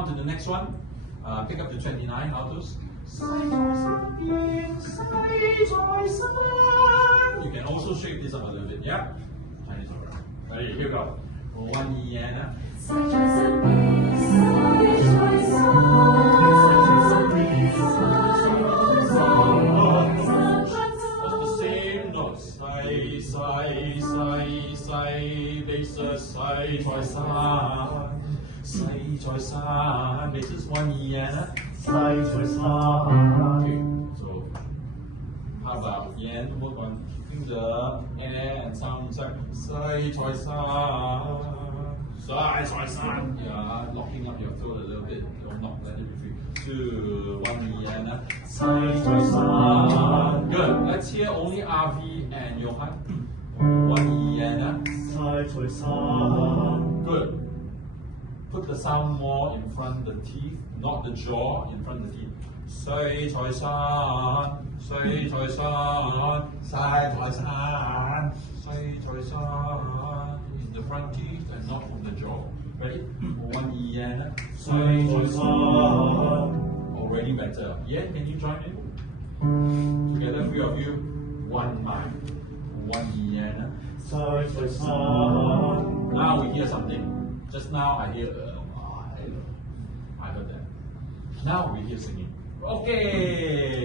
on to the next one. Pick up the 29 altos. You can also shape this up a little bit, yeah? Chinese opera. Ready, here we go. 1 yen. The same notes. Basis basis 1 yen. Okay, so how about yen? Work on keeping the air and sound inside. Yeah, locking up your throat a little bit. Don't knock, let it be free. 2, 1 yen. Good. Let's hear only RV and Johan. 1 yen. Good. Put the sound more in front of the teeth, not the jaw, in front of the teeth. In the front teeth and not from the jaw. Ready? 1 yen. Already better. Yen, can you join in? Together, 3 of you. 1 9. 1 yen. Now we hear something. Just now I hear, I heard that. Now we hear singing. Okay.